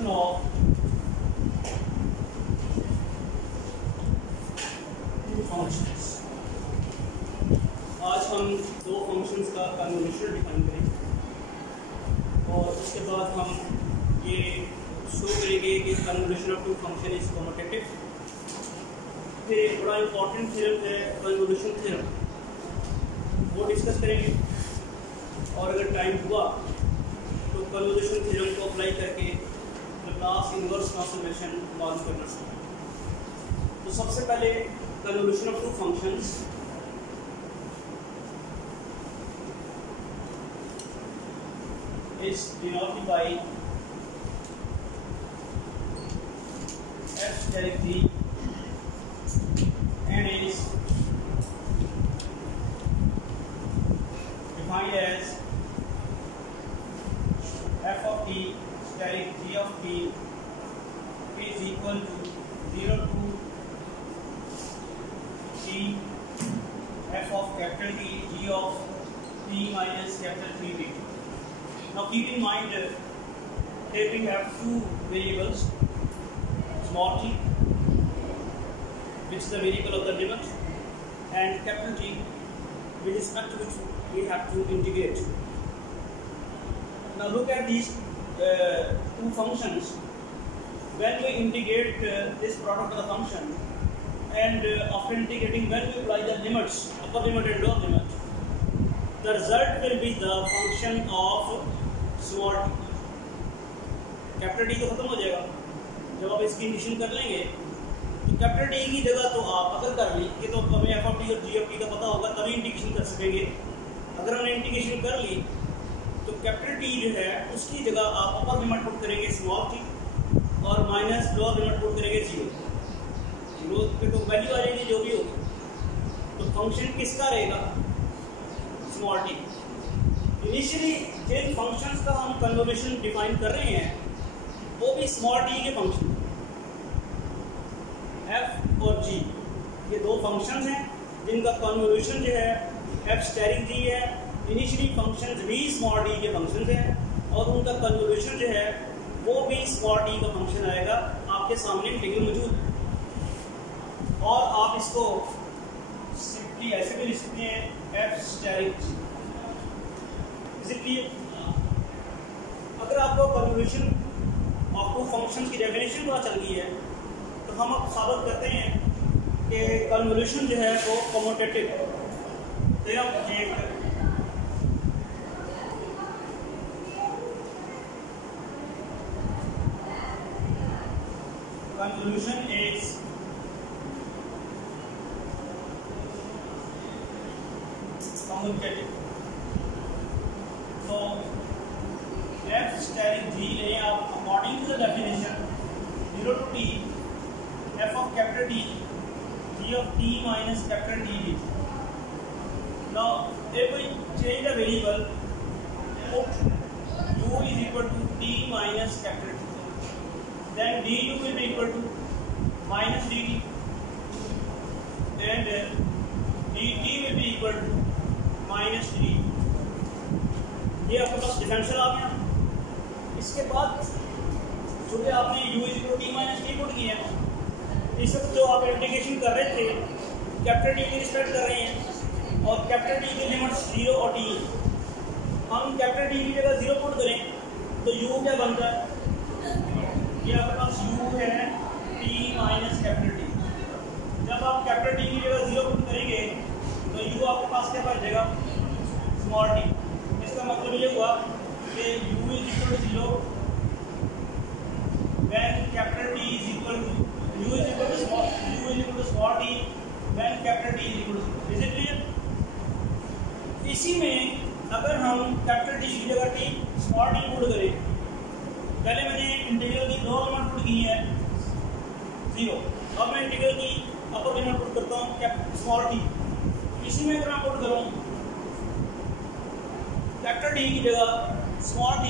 convolution of two functions। आज हम दो फंक्शंस का कन्वोल्यूशन डिफाइन करेंगे और उसके बाद हम ये शो करेंगे कि convolution of two function is commutative. फिर एक बड़ा इंपॉर्टेंट थ्योरम है कन्वोल्यूशन थ्योरम, वो डिस्कस करेंगे और अगर टाइम हुआ तो कन्वोल्यूशन थ्योरम को अप्लाई करके लाप्लास इनवर्स ट्रांसफॉर्मेशन मालूम करना चाहिए। तो सबसे पहले convolution of two functions is denoted by f steric g and is defined as f of t steric g of t is equal to 0 to t f of capital T g of t minus capital T dt। Now keep in mind here we have two variables, small t which is the variable of the limit and capital T with respect to which we have to integrate। Now look at these two functions. When we integrate this product of the function and after integrating when we apply the limits, upper limit and lower limit, the result will be the function of small T. Capital T तो खत्म हो जाएगा जब आप इसकी integration कर लेंगे, तो कैपिटल टी की जगह तो आप अगर कर ली ये तो हमें एफ ऑफ टी और जी ऑफ टी का पता होगा तभी इंटीग्रेशन कर सकेंगे। अगर हमने इंटीग्रेशन कर ली तो कैपिटल टी जो है उसकी जगह आप अपर लिमिट पुट करेंगे स्मॉल टी और माइनस लोअर लिमिट पुट करेंगे जीरो पे तो वैल्यू आ जाएगी जो भी होगी। तो फंक्शन किसका रहेगा? Small T. इनिशियली जिन फंक्शंस का हम कन्वोल्यूशन डिफाइन कर रहे हैं वो भी स्मॉल टी के फंक्शन, एफ और जी, ये दो फंक्शंस हैं जिनका कन्वोल्यूशन जो है एफ स्टेरिक जी है। इनिशियली फंक्शंस भी स्मॉल टी के फंक्शंस हैं और उनका कन्वोल्यूशन जो है वो भी स्मॉल टी का फंक्शन आएगा। आपके सामने इंटीग्रल मौजूद और आप इसको सिंपली ऐसे भी लिख सकते हैं एफ स्टेरिक जी। इसलिए अगर आपको कन्वोल्यूशन ऑफ टू फंक्शंस की डेफिनेशन पता चल गई है तो हम अब साबित करते हैं कि कन्वोल्यूशन जो है वो कम्यूटेटिव है। Convolution is commutative. तो f steric g ले आप according to the definition 0 to t f of capital T g of t minus capital T dt। Now if we change the variable, put u is equal to t minus capital T, then du will be equal to minus dt and dt will be equal to minus dt। ये आपके पास differential आ गया। इसके बाद जो भी आपने u is equal to t minus t put किया है, इस वक्त जो आप इंटीग्रेशन कर रहे थे कैपिटल टी की रिस्पेक्ट कर रहे हैं और कैपिटल टी की लिमिट्स 0 और t। हम कैपिटल टी की जगह 0 पुट करें तो u क्या बनता है? ये आपके पास u है t माइनस कैपिटल टी। जब आप कैपिटल टी की जगह 0 पुट करेंगे तो u आपके पास क्या बन जाएगा? Small t. इसका मतलब ये हुआ कि u is equal to 0 when capital T is equal to u is equal to small t when capital T is equal to. Is it clear? इसी में अगर हम कैपिटल T की जगह t स्मॉल t पुट करें, पहले मैंने integral की लोअर लिमिट पुट की है 0, अब मैं इंटीग्रल की अपर लिमिट पुट करता हूँ स्मॉल t। इसी में अगर मैं पुट करूँ कैपिटल T की जगह small t,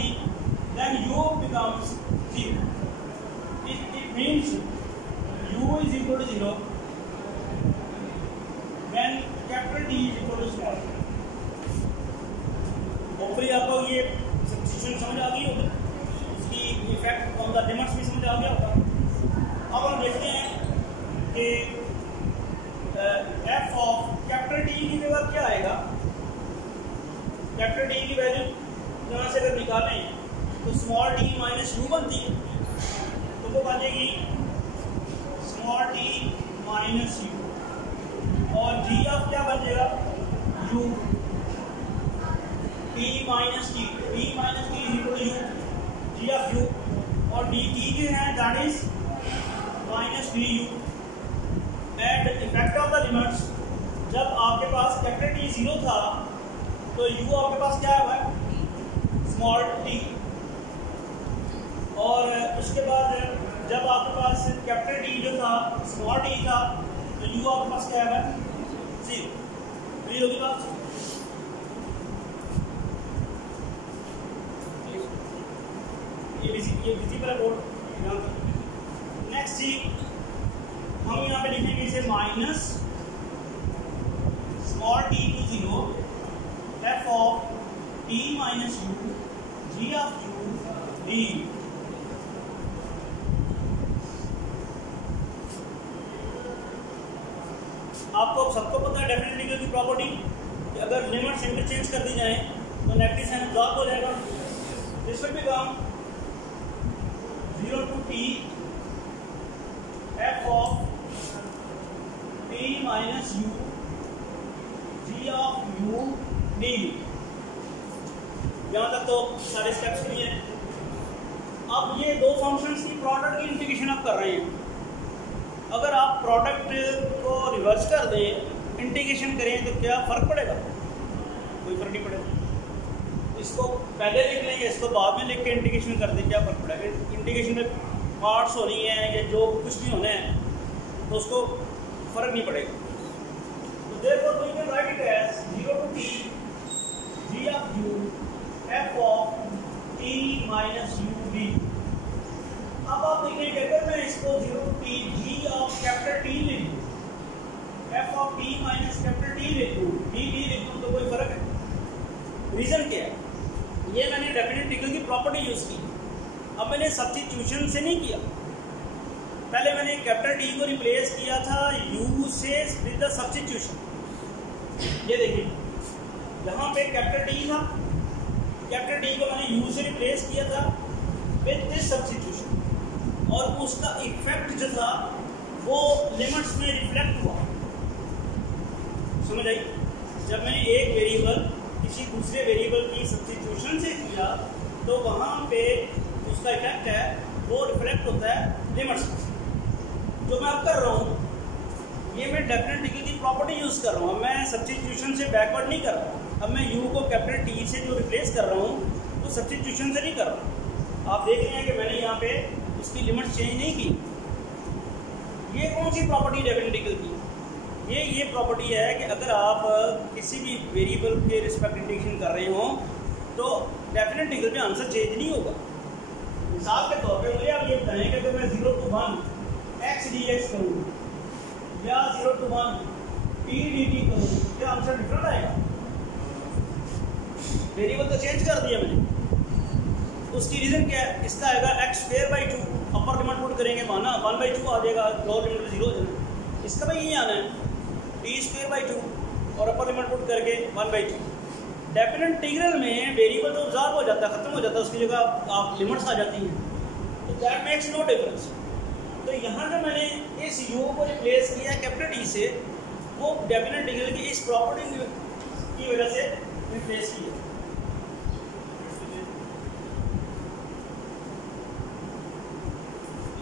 then u becomes 0। It means u is equal to 0 when capital T is equal to small t। Hopefully आपको ये सिचुएशन समझ आ गई होगी, इसकी इफेक्ट फ्रॉम द लिमिट्स भी समझ आ गया होगा। अब हम देखते हैं कि एफ ऑफ कैपिटल डी की जगह क्या आएगा। कैपिटल डी की वैल्यू यहाँ से अगर निकालें तो स्मॉल डी माइनस यू बनती है, तो वो बनेगी स्मॉल डी माइनस यू, और जी ऑफ क्या बन जाएगा u, t minus t, t minus t equal to u, g of u, और डी टी जो है that is minus d u. At effect of the limits, जब आपके पास कैपिटल टी जीरो था तो यू आपके पास क्या है स्मॉल टी, और उसके बाद जब आपके पास कैपिटल टी जो था स्मॉल टी था तो यू आपके पास क्या है जीरो। क्लियर होगी बात? ये विजिबल बोर्ड। नेक्स्ट जी हम यहाँ पे लिखेंगे इसे minus small t to zero f of T minus u g of u d. आपको सबको पता है डेफिनेट इंटीग्रल की प्रॉपर्टी कि अगर लिमिट्स इंटरचेंज कर दी जाए तो नेगेटिव साइन अब्सॉर्ब हो जाएगा। This will become 0 to T F of T minus u g of u d. यहाँ तक तो सारे स्टेप्स क्लियर हैं। अब ये दो फंक्शंस की प्रोडक्ट की इंटीग्रेशन आप कर रहे हैं। अगर आप प्रोडक्ट को रिवर्स कर दें, इंटीग्रेशन करें तो क्या फ़र्क पड़ेगा? कोई फ़र्क नहीं पड़ेगा। इसको पहले लिख लें या इसको बाद में लिख के इंटीग्रेशन कर दें, क्या फ़र्क पड़ेगा? इंटीग्रेशन में पार्ट्स हो रही हैं या जो कुछ भी होना है तो उसको फ़र्क नहीं पड़ेगा। तो therefore we can write it as 0 to T G of u f of T minus u d. अब आप देखें कि अगर मैं इसको 0 to T G of capital t लिख दूँ, f of T minus capital t लिख दूँ, डी डी लिख दूँ, तो कोई फर्क है? रीज़न क्या है? ये मैंने डेफिनेट इंटीग्रल की प्रॉपर्टी यूज़ की। अब मैंने सब्स्टिट्यूशन से नहीं किया, पहले मैंने कैपिटल टी को रिप्लेस किया था यू से विद द सब्स्टिट्यूशन। ये देखिए यहाँ पे कैपिटल टी था, कैपिटल टी को मैंने यू से रिप्लेस किया था विद दिस सब्स्टिट्यूशन, और उसका इफेक्ट जो था वो लिमिट्स में रिफ्लेक्ट हुआ। समझ आई? जब मैंने एक वेरिएबल किसी दूसरे वेरिएबल की सब्स्टिट्यूशन से किया तो वहाँ पे उसका इफेक्ट है वो रिफ्लेक्ट होता है लिमिट्स में। जो मैं अब कर रहा हूँ ये मैं डेफिनेट इंटीग्रल की प्रॉपर्टी यूज़ कर रहा हूँ। मैं सब्स्टिट्यूशन से बैकवर्ड नहीं कर रहा। अब मैं यू को कैपिटल टी से जो रिप्लेस कर रहा हूँ तो सब्स्टिट्यूशन से नहीं कर रहा। आप देख रहे हैं कि मैंने यहाँ पे उसकी लिमिट चेंज नहीं की। ये कौन सी प्रॉपर्टी डेफिनेट इंटीग्रल की? ये प्रॉपर्टी है कि अगर आप किसी भी वेरिएबल के रिस्पेक्ट इंटीग्रेशन कर रहे हो तो डेफिनेट इंटीग्रल में आंसर चेंज नहीं होगा। मिसाल के तौर पे मुझे आप ये बताएं कि अगर मैं 0 to 1 x dx करूँ या 0 to 1 t dt करूँ, क्या आंसर डिफरेंट आएगा? वेरिएबल तो चेंज कर दिया मैंने। उसकी रीज़न क्या है? इसका आएगा x²/2, अपर लिमिट पुट करेंगे माना 1/2 आ जाएगा, लोअर लिमिट 0 हो जाएगा। इसका भाई यही आना है t²/2 और अपर लिमिट पुट करके 1/2। डेफिनेट इंटीग्रल में वेरिएबल तो ऑब्जर्व हो जाता है, खत्म हो जाता है, उसकी जगह आप लिमिट्स आ जाती हैं, तो दैट मेक्स नो डिफरेंस। तो यहाँ जो मैंने इस u को रिप्लेस किया कैपिटल टी से, वो डेफिनेट इंटीग्रल की इस प्रॉपर्टी की वजह से रिप्लेस किया।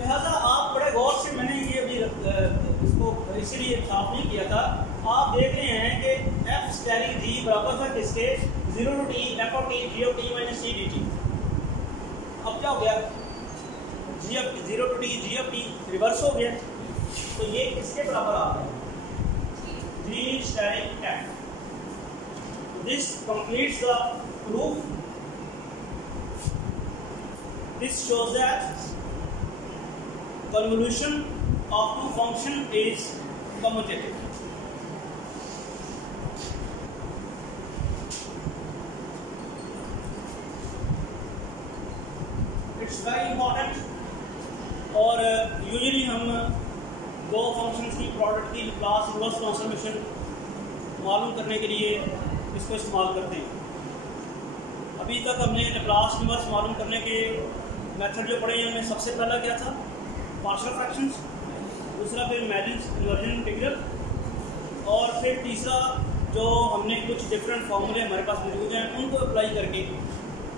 लिहाजा आप बड़े गौर से, मैंने ये अभी इसको इसीलिए साफ नहीं किया था, आप देख रहे हैं कि एफ स्क्वायरिंग जी बराबर था किसके? 0 to T F of T ji of T minus T D T. अब क्या हो गया? G of 0 to T G of T reverse हो गया, तो ये किसके बराबर आ गया? G squaring F. This completes the proof. This shows that convolution of two function is commutative. It's very important और यूजुअली हम दो फंक्शंस की प्रोडक्ट की लाप्लास इनवर्स ट्रांसफॉर्मेशन मालूम करने के लिए इसको इस्तेमाल करते हैं। अभी तक हमने लाप्लास इनवर्स मालूम करने के मेथड जो पढ़े हैं उनमें सबसे पहला क्या था, पार्शियल फ्रैक्शंस, दूसरा फिर मैलिस इन्वर्जन इंटीग्रल, और फिर तीसरा जो हमने कुछ डिफरेंट फार्मूले हमारे पास मौजूद हैं उनको अप्लाई करके,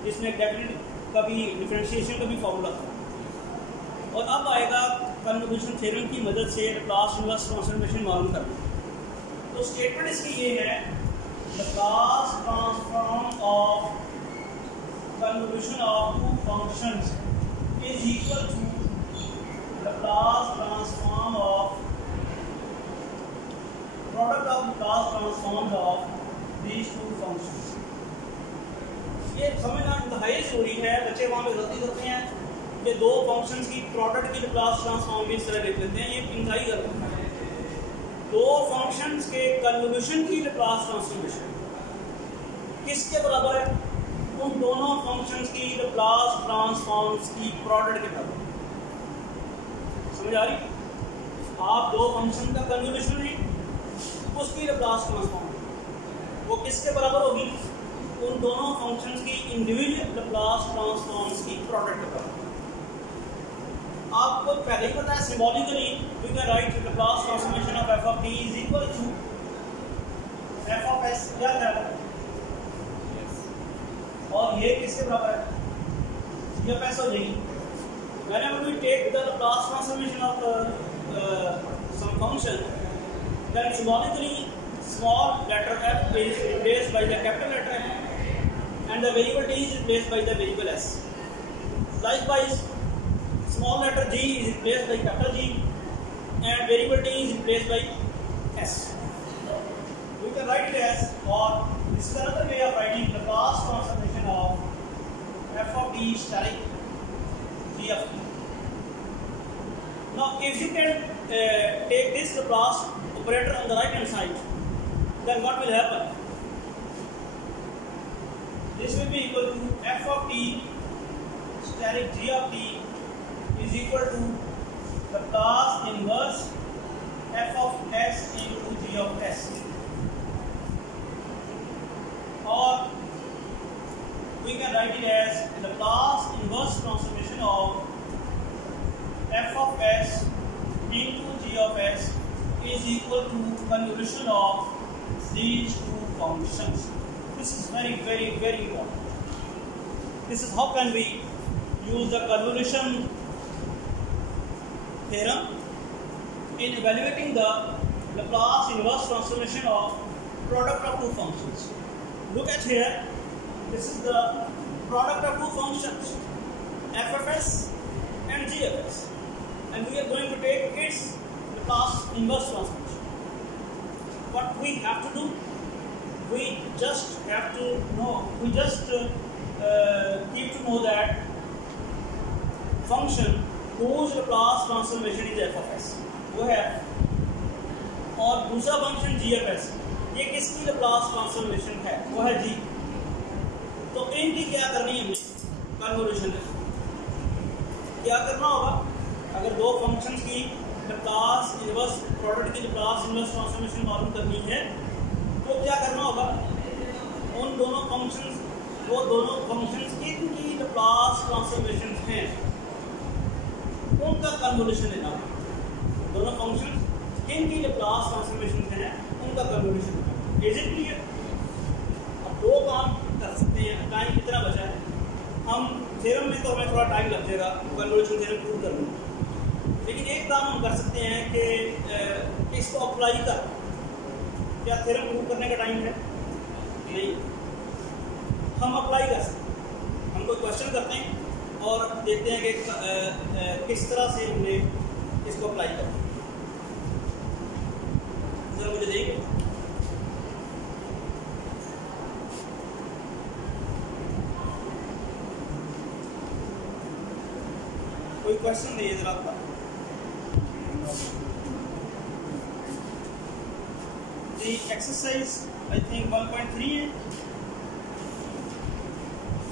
जिसमें डेफिनेट का भी डिफरेंशिएशन का भी फार्मूला था। और अब आएगा कन्वोल्यूशन थ्योरम की मदद से लाप्लास इनवर्स ट्रांसफॉर्मेशन मालूम करना। तो स्टेटमेंट इसकी ये है, Laplace transform of convolution of two functions is equal to Laplace transform of product of Laplace transform of these two functions. ये समझना इंतहाई जरूरी है। बच्चे वहाँ पे गलती करते हैं कि दो फंक्शंस की प्रोडक्ट की लाप्लास ट्रांसफॉर्म भी इस तरह लिख लेते हैं, ये इंतहाई गलत है। दो फंक्शंस के कन्वोल्यूशन की लाप्लास ट्रांसफॉर्मेशन किसके बराबर है? उन दोनों फंक्शंस की लाप्लास ट्रांसफॉर्म्स की प्रोडक्ट के बराबर। समझ आ रही? आप दो फंक्शन का कन्वोल्यूशन है, उसकी लाप्लास ट्रांसफॉर्म वो किसके बराबर होगी? उन दोनों फंक्शंस की इंडिविजुअल लाप्लास ट्रांसफॉर्म्स की प्रोडक्ट के बराबर। आपको पहले ही पता है, symbolically we can write Laplace transformation of f of t is equal to f of s. क्या है? और ये किसके बराबर है? ये एफ एस हो जाएगी। whenever we take the Laplace transformation of some function, then symbolically small letter f is replaced by the capital letter F and the variable t is replaced by the variable s. Likewise, small letter g is replaced by capital G and variable t is replaced by s. We can write it as, or this is another way of writing Laplace transformation of f of t steric g of t. Now, if you can take this Laplace operator on the right hand side, then what will happen? This will be equal to f of t steric g of t is equal to Laplace inverse f of s into g of s. Or we can write it as Laplace inverse transformation of f of s into g of s is equal to convolution of these two functions. This is very important. This is how can we use the convolution theorem in evaluating the Laplace inverse transformation of product of two functions. Look at here, this is the product of two functions, f of s and g of s, and we are going to take its Laplace inverse transformation. What we have to do, we just have to know, we just keep to know that function whose Laplace transformation is f of s, वो है, और दूसरा function g of s, ये किसकी Laplace transformation है? वो है g। तो इनकी क्या करनी है? कन्वोल्यूशन क्या करना होगा? अगर दो फंक्शंस की लाप्लास इनवर्स प्रोडक्ट की लाप्लास इनवर्स ट्रांसफॉर्मेशन मालूम करनी है तो क्या करना होगा? उन दोनों फंक्शंस, वो दोनों फंक्शंस किनकी लाप्लास ट्रांसफॉर्मेशन हैं उनका कन्वोल्यूशन लेना होगा। दोनों फंक्शंस किनकी लाप्लास ट्रांसफॉर्मेशन है उनका कन्वोल्यूशन। Is it clear? अब दो काम कर सकते हैं, टाइम कितना बचा है? हम थ्योरम में तो हमें थोड़ा टाइम लग जाएगा कन्वोल्यूशन थ्योरम प्रूव करने में, लेकिन एक काम हम कर सकते हैं कि इसको अप्लाई कर, क्या थ्योरम प्रूव करने का टाइम है? नहीं, हम अप्लाई कर सकते हैं। हम कोई क्वेश्चन करते हैं और देखते हैं कि किस तरह से हमने इसको अप्लाई करना। जरा मुझे देखिए, कोई क्वेश्चन नहीं है जरा आपका? The exercise I think 1.3 है,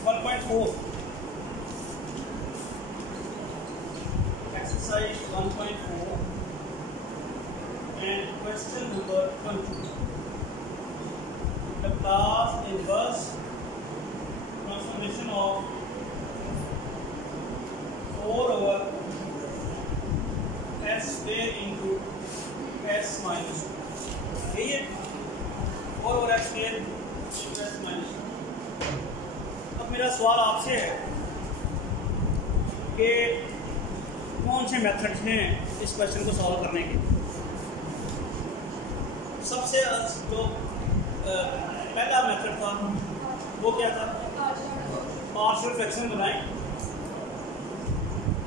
1.4 exercise exercise 1.4 and question number 20. Laplace inverse transformation of 4 over s square into s minus 2. यही है 4 over s square into s minus 2. अब मेरा सवाल आपसे है कि कौन से मेथड्स हैं इस क्वेश्चन को सॉल्व करने के। सबसे जो पहला मेथड था वो क्या था, पार्शियल फ्रैक्शन बनाएं।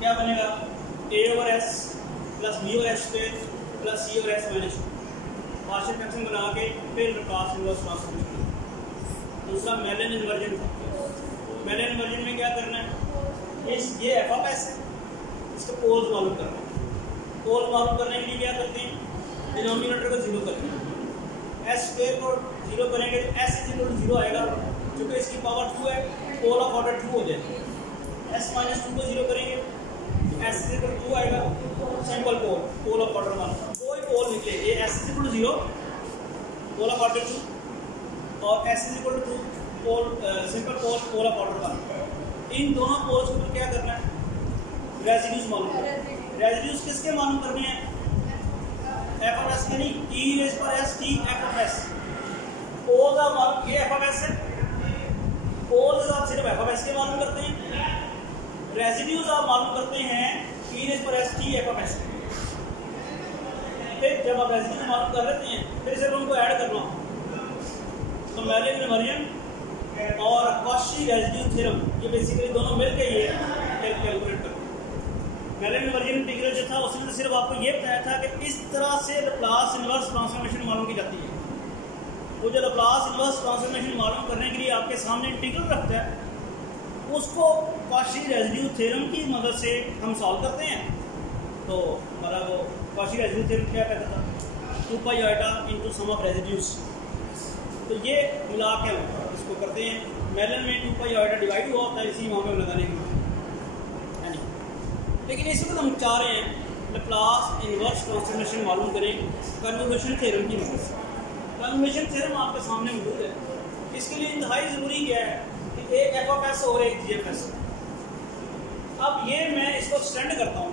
क्या बनेगा, a over s plus b over s square plus c over s minus 2। Partial fraction बना के फिर लैप्लास इनवर्स ट्रांसफॉर्मेशन। दूसरा मेलन इन्वर्जन था। मेलन इन्वर्जन में क्या करना है, ये f ऑफ s है, इसको पोल्स मालूम करना है। पोल मालूम करने के लिए क्या करते हैं, डिनोमिनेटर को 0 करते हैं। s स्क्वायर को 0 करेंगे तो s इज इक्वल टू 0 आएगा, क्योंकि इसकी पावर 2 है, पोल ऑफ ऑर्डर 2 हो जाएगा। s माइनस 2 को 0 करेंगे तो s इज इक्वल टू 2 आएगा, सिंपल पोल ऑफ ऑर्डर 1। कोई पोल निकले, ये s is equal to 0 pole of order 2 और s is equal to 2 pole simple pole of order 1। इन दोनों पोल्स को क्या करना है, रेसिड्यूज मालूम करना है। रेसिड्यूज किसके मालूम करने हैं, f ऑफ s के नहीं, e रेज़ पर s t f of s। पोल का मालूम, ये f ऑफ s है, पोल आप सिर्फ f ऑफ s के मालूम करते हैं। रेसिड्यूज आप मालूम करते हैं e रेज़ पर s t f of s। फिर जब आप रेसिड्यूज मालूम कर लेते हैं फिर सिर्फ उनको ऐड करना हो। तो मेलन इन्वर्जन और कॉशी रेसिड्यू थ्योरम, ये बेसिकली दोनों मिलकर ये कैलकुलेट करते हैं। मेलन इन्वर्जन इंटीग्रल जो था उसमें तो सिर्फ आपको ये बताया था कि इस तरह से लैप्लास इनवर्स ट्रांसफॉर्मेशन मालूम की जाती है। वो जो लैप्लास इनवर्स ट्रांसफॉर्मेशन मालूम करने के लिए आपके सामने इंटीग्रल रखता है, उसको कॉशी रेसिड्यू थ्योरम की मदद से हम सॉल्व करते हैं। तो हमारा वो कॉशी रेसिड्यू थ्योरम क्या कहता था, 2 pi iota into sum of residues. तो ये मिला के हम इसको करते हैं। मेलन में 2 पाई आइटा डिवाइड हुआ होता है, इसी वहाँ में लगाने के लिए। लेकिन इस वक्त हम चाह रहे हैं लैप्लास इनवर्स ट्रांसफॉर्मेशन मालूम करें कन्वोल्यूशन थ्योरम की मदद से। कन्वोल्यूशन थ्योरम आपके सामने मौजूद है। इसके लिए इंतहाई ज़रूरी क्या है कि एक f ऑफ s और एक g ऑफ s। अब ये मैं इसको एक्सटेंड करता हूँ,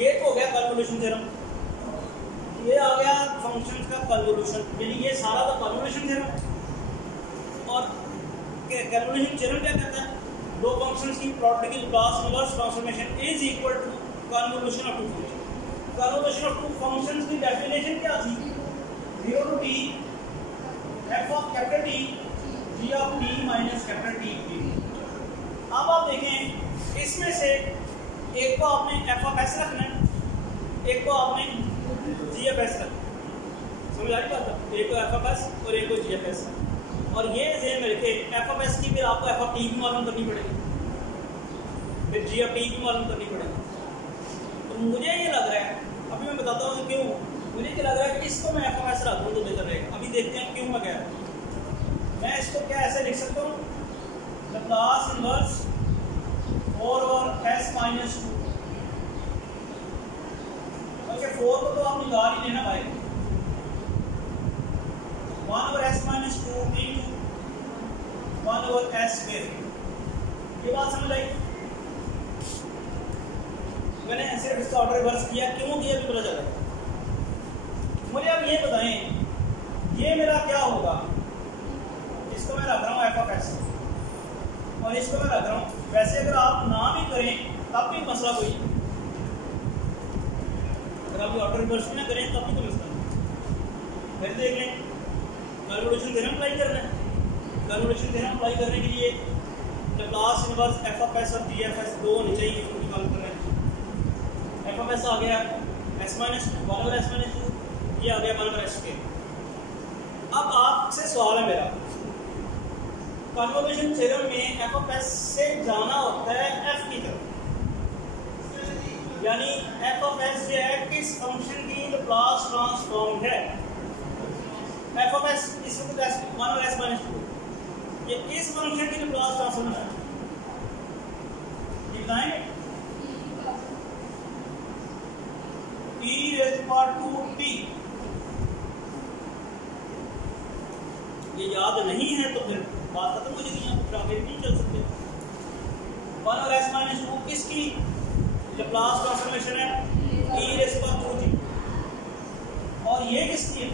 ये तो हो गया कन्वोल्यूशन थ्योरम, ये आ गया फंक्शन का कन्वोल्यूशन, यानी ये सारा तो कन्वोल्यूशन थ्योरम। और कन्वोल्यूशन थ्योरम क्या कहता है, दो फंक्शंस की प्रोडक्ट की Laplace inverse transformation is equal to convolution of two function. Convolution of two functions की डेफिनेशन क्या थी, 0 to t f of capital T g of t minus capital T। अब आप देखें, इसमें से एक को आपने f ऑफ s रखना है, एक को आपने g ऑफ s रखना है। समझ आ रही बात है, एक को f ऑफ s और एक को g ऑफ s। और ये ज़हन में रखे f ऑफ s की फिर आपको f ऑफ t भी मालूम करनी पड़ेगी, फिर g ऑफ t भी मालूम करनी पड़ेगी। तो मुझे ये लग रहा है, अभी मैं बताता हूँ क्यों मुझे क्या लग रहा है कि इसको मैं f ऑफ s रख दूँ तो बेहतर रहेगा। अभी देखते हैं क्यों मैं कह रहा हूँ। मैं इसको क्या ऐसे लिख सकता हूँ, लैप्लास इनवर्स 4 और s माइनस 2। बल्कि 4 को तो आप निकाल ही लेना भाई, 1 over s minus 2 into 1 over s square। ये बात समझ आई। मैंने सिर्फ इसका ऑर्डर रिवर्स किया, क्यों किया भी पता चला। मुझे अब ये बताएं, ये मेरा क्या होगा, इसको मैं रख रहा हूँ f ऑफ s और इसको मैं रख रहा हूँ। वैसे अगर आप ना भी करें तब भी मसला कोई, अगर आप ऑर्डर रिवर्स भी ना करें तब भी कोई मसला नहीं। फिर देख लें, कन्वोल्यूशन थ्योरम अप्लाई करना है। कन्वोल्यूशन थ्योरम अप्लाई करने के लिए Laplace inverse f of s और g ऑफ s दो होनी चाहिए, इसको निकाल कर रहे हैं। f ऑफ s आ गया s minus 1 over s minus 2, ये आ गया 1 over s स्क्वायर। अब आपसे सवाल है मेरा, कन्वोल्यूशन थ्योरम में f ऑफ s से जाना होता है f की तरफ, यानी f ऑफ s जो है किस फंक्शन की लैप्लास ट्रांसफॉर्म है। f ऑफ s इस वक्त 1 और s माइनस 2, ये किस फंक्शन की लैप्लास ट्रांसफॉर्म है, ये बताएंगे। e raised to power 2t। ये याद नहीं है तो फिर बात खत्म हो जाएगी, यहाँ पर आगे नहीं चल सकते। 1 और s माइनस 2 किसकी लैप्लास ट्रांसफॉर्मेशन है? e raised to power 2t। और ये किसकी है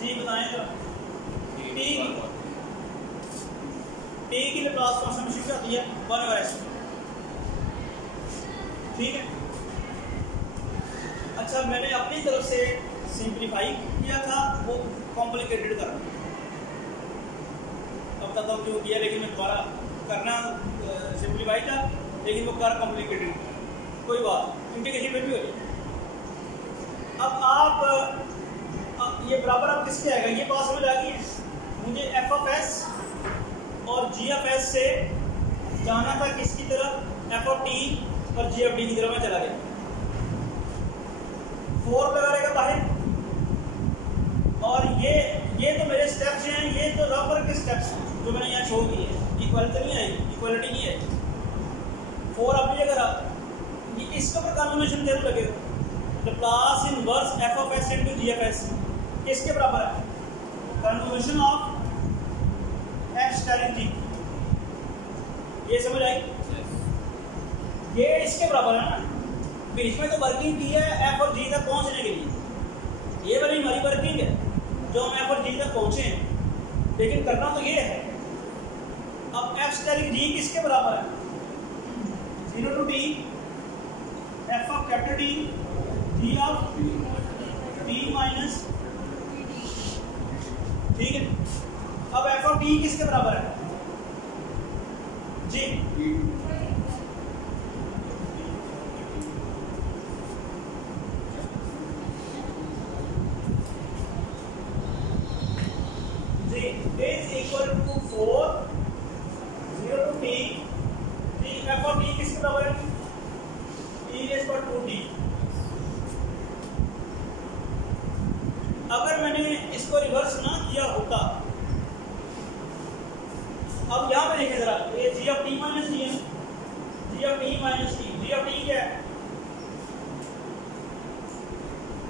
जी बताएं जरा। t की लैप्लास ट्रांसफॉर्मेशन क्या होती है? 1 और s। ठीक है। अच्छा मैंने अपनी तरफ से सिंप्लीफाई किया था, वो कॉम्प्लिकेटेड करना अब तक तो जो किया, लेकिन मैं दोबारा करना सिंप्लीफाई था, लेकिन वो कर कॉम्प्लिकेटेड। कोई बात, इंटीग्रेशन में भी हो जाए। अब आप ये बराबर अब किसके आएगा? ये बात समझ आ गई है। मुझे एफ ऑफ एस और जी ऑफ एस से जाना था किसकी तरफ? एफ ऑफ टी और जी ऑफ डी की तरफ में चला गया। 4 लगा रहेगा बाहर। और ये तो मेरे स्टेप्स हैं, ये तो रबर के स्टेप्स हैं जो मैंने यहाँ शो किए हैं। इक्वालिटी नहीं आई, इक्वालिटी नहीं आई। 4 अपनी जगह रहा। ये इसके ऊपर कन्फर्मेशन थ्योरम लगेगा। Laplace inverse f of s into g of s किसके बराबर है? Confirmation of x ten t. ये समझ आई? ये इसके बराबर है ना। बीच में तो वर्किंग की है एफ और जी तक पहुंचने के लिए। ये वाली हमारी वर्किंग है जो हम एफ और जी तक पहुंचे हैं, लेकिन करना तो ये है। अब एफ स्टेरिंग जी किसके बराबर है? 0 to T F of capital t ji of T minus. ठीक है। अब एफ ऑफ टी किसके बराबर है? जी is equal to 4 0 to t ji f of t किसके बराबर है? e raised to 2t। अगर मैंने इसको रिवर्स ना किया होता, अब यहां पे देखिए जरा, ये g of t minus t है, g of t minus t, g of t क्या है?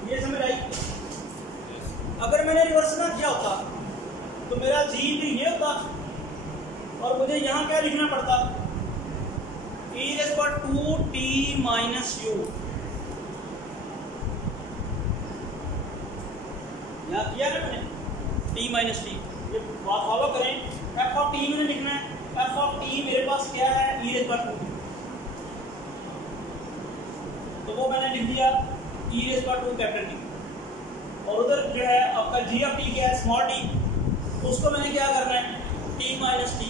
ये समझ आई? अगर मैंने रिवर्स ना किया होता तो मेरा जी भी ये होता और मुझे यहाँ क्या लिखना पड़ता? e raised to 2t minus u। यहाँ किया ना मैंने t माइनस टी। ये बात फॉलो करें। f ऑफ t मैंने लिखना है। f ऑफ t मेरे पास क्या है? e raised to 2t। तो वो मैंने लिख दिया e raised to 2 capital T। और उधर जो है आपका g ऑफ t क्या है? Small t। उसको मैंने क्या करना है? t minus t.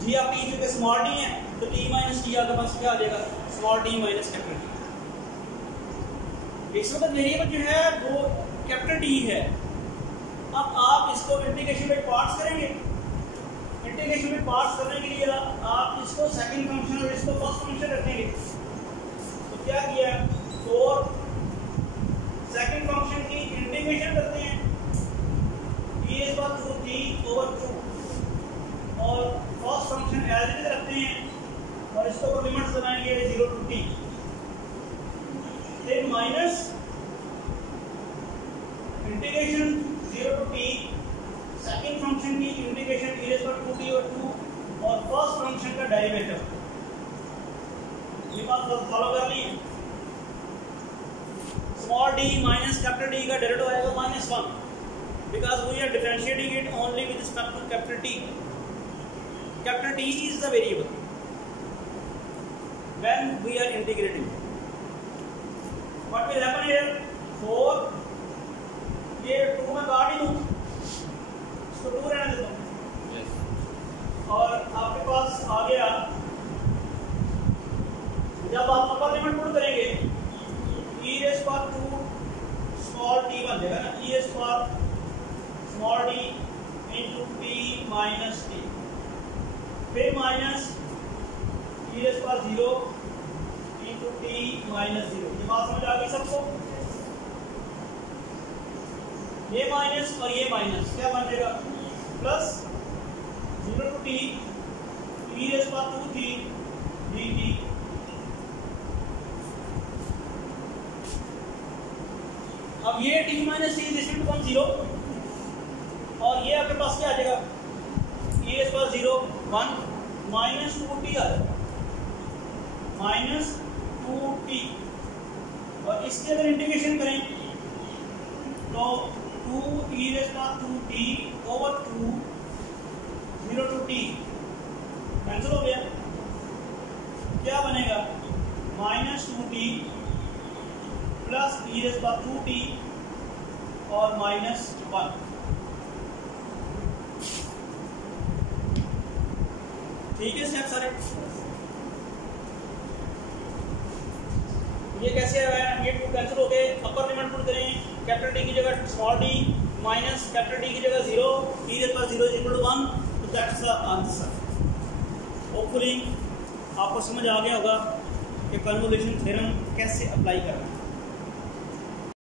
Ji of t जो कि स्मॉल डी है, तो t माइनस टी आपके पास क्या आ जाएगा? Small D minus capital T. इस वक्त वेरिएबल जो है वो कैपिटल टी है। अब आप इसको इंटीग्रेशन में पार्ट्स करेंगे। इंटीग्रेशन में पार्ट्स करने के लिए आप इसको सेकंड फंक्शन और इसको फर्स्ट फंक्शन रखेंगे। तो क्या किया? 4 सेकंड फंक्शन की इंटीग्रेशन करते हैं e raised to 2t over 2 और first function as it is रखते हैं और इसको लिमिट्स बनाएंगे 0 टू t। फिर minus integration 0 to t second function की integration e raised to 2t over 2 और फर्स्ट फंक्शन का डेरिवेटिव। ये बात फॉलो कर ली। Small d minus capital D का डेरिवेटिव आएगा -1 because we are differentiating it only with respect to capital T. Capital T is the variable when we are integrating. What will happen here? 4 ये 2 में काट ही दूं, इसको 2 रहने देता हूं। और आपके पास आ गया, जब आप अपर लिमिट पुट करेंगे e raised to 2 small t बन जाएगा ना, e raised to small d into t minus t। फिर minus e raised to 0 into t minus 0। ये बात समझ आ गई सबको? ये माइनस और ये माइनस क्या बन जाएगा? Plus 0 to t e raised to 2t dt अब ये t minus T this will become 0 और ये आपके पास क्या आ जाएगा, ये इस पास 0 1 माइनस 2t आ जाएगा, माइनस 2t। और इसके अगर इंटीग्रेशन करें तो 2e rays power 2t over 2 0 to t cancel हो गया, क्या बनेगा minus 2t plus e raise power 2t और माइनस 1। ठीक है स्टेप सारे। ये कैसे आया, ये 2 कैंसिल हो गए, अपर लिमिट पुट करें, कैपिटल डी की जगह small D minus capital D की जगह 0, e raise power 0 equal to 1, तो दैट्स द आंसर। होपफुली आपको समझ आ गया होगा कि कन्वोल्यूशन थ्योरम कैसे अप्लाई करना है।